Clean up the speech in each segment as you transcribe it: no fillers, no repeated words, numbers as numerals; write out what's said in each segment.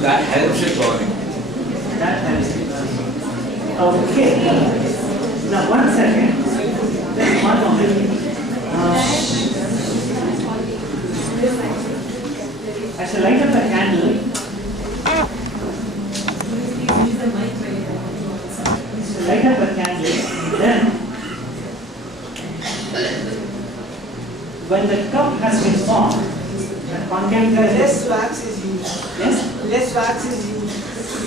So that helps with burning. That helps. Okay. Now 1 second. Just 1 moment. I shall light up a candle. Light up a candle. Then, when the cup has been formed, the concave less wax is used. Yes? Less wax is used.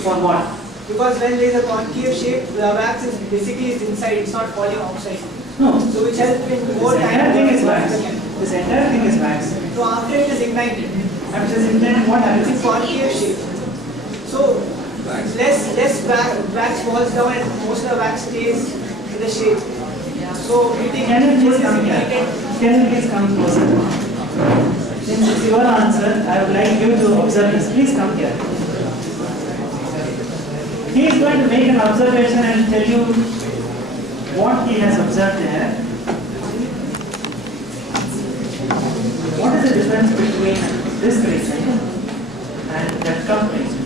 For what? Because when there is a concave shape, the wax is basically inside, it's not falling outside. No. So which helps in more This time. entire thing is wax. This entire thing is wax. So after it is ignited, After this ignited, what happens? it's concave shape. So less wax falls down and most of the wax stays in the shape. So heating Can you please come here? ignited. Can you please come closer? Since it's your answer, I would like you to observe this. Please come here. He is going to make an observation and tell you what he has observed there. What is the difference between this region and that cup region?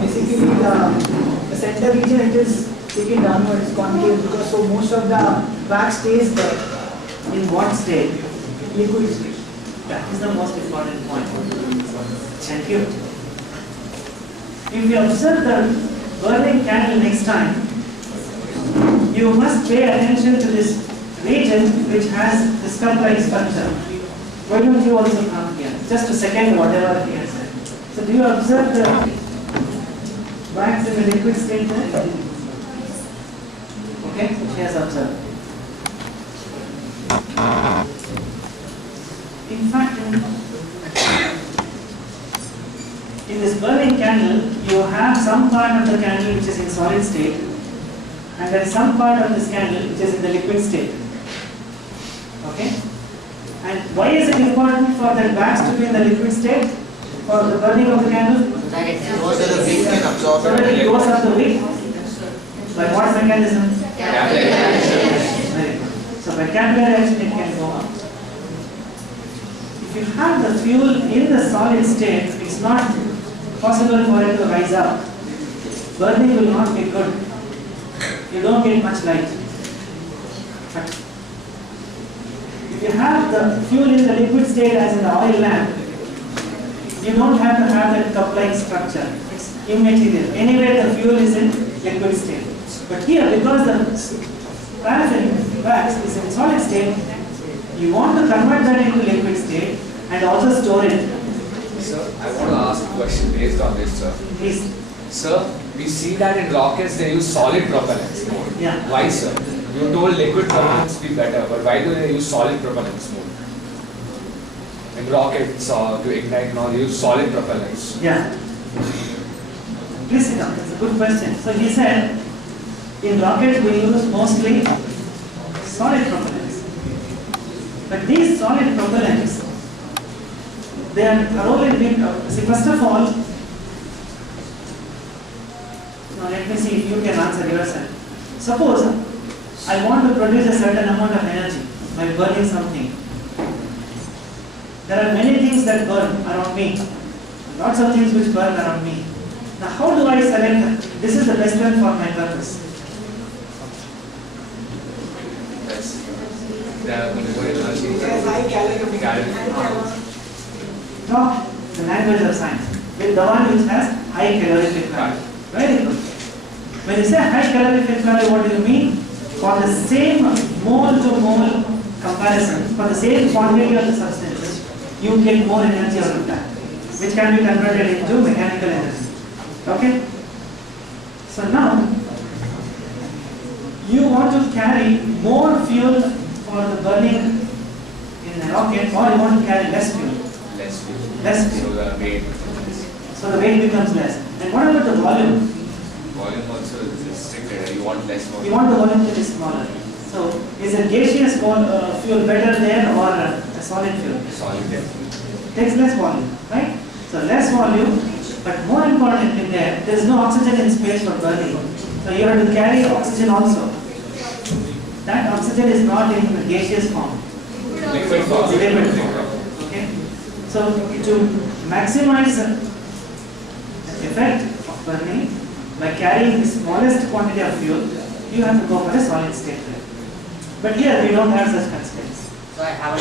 Basically the center region, it is taken downward, it's concave because so most of the wax stays there. In what state? Liquid state. That is the most important point. Thank you. If you observe the burning candle next time, you must pay attention to this region which has this cup-like structure. Why don't you also come here? Just a second, whatever he has said. So do you observe the wax in the liquid state there? Okay, she has observed. In fact, in this burning candle, you have some part of the candle which is in solid state, and there is some part of this candle which is in the liquid state. Okay? And why is it important for that wax to be in the liquid state for the burning of the candle? So that it goes to the wick and absorb So that it goes up the wick. By what mechanism? Very good. So by capillary action it can go up. If you have the fuel in the solid state, it's not possible for it to rise up. Burning will not be good. You don't get much light. But if you have the fuel in the liquid state as in the oil lamp, you don't have to have that cup-like structure. It's immaterial. Anyway, the fuel is in liquid state. But here, because the paraffin wax is in solid state, you want to convert that into liquid state and also store it. Sir, I want to ask a question based on this, sir. Please. Sir, we see that in rockets they use solid propellants mode. Yeah. Why, sir? You told liquid propellants be better, but why do they use solid propellants mode? In rockets to ignite and all, they use solid propellants. Yeah. Please sit down. That's a good question. So he said, in rockets we use mostly solid propellants. But these solid propellants, they are thoroughly been, see, first of all, now let me see if you can answer yourself. Suppose I want to produce a certain amount of energy by burning something. There are many things that burn around me. Lots of things which burn around me. Now how do I select this is the best one for my purpose? Yes. They are going to go energy. Yes, high calorie. Talk the language of science with the one which has high calorific value. Very good. When you say high calorific value, what do you mean? For the same mole to mole comparison, for the same quantity of the substances, you get more energy out of that, which can be converted into mechanical energy. Okay? So now, you want to carry more fuel for the burning in a rocket, or you want to carry less fuel? Less fuel. Less fuel. So the weight. So the weight becomes less. And what about the volume? Volume also is restricted. You want less volume. You want the volume to be smaller. So is a gaseous fuel better there or a solid fuel? Solid. Takes less volume, right? So less volume, but more importantly there is no oxygen in space for burning. So you have to carry oxygen also. That oxygen is not in the gaseous form. Liquid form. It's liquid form. Okay. So to maximize effect of burning, by carrying the smallest quantity of fuel, you have to go for a solid state flame. But here we don't have such constraints. So I have a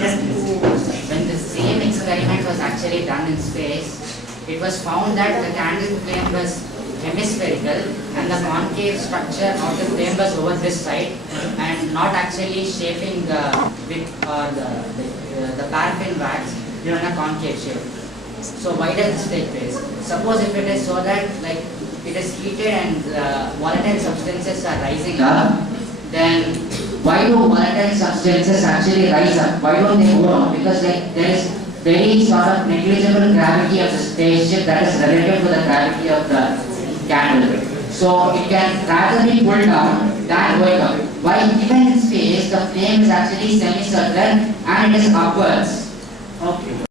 Yes, please. when the same experiment was actually done in space, it was found that the candle flame was hemispherical and the concave structure of the flame was over this side and not actually shaping the wick or the paraffin wax in a concave shape. So why does this take place? Suppose if it is so that like it is heated and volatile substances are rising up, then why do volatile substances actually rise up? Why don't they go down? Because like there is very sort of negligible gravity of the spaceship that is relative to the gravity of the candle. So it can rather be pulled down than going up. While even in space, the flame is actually semicircular and it is upwards. Okay.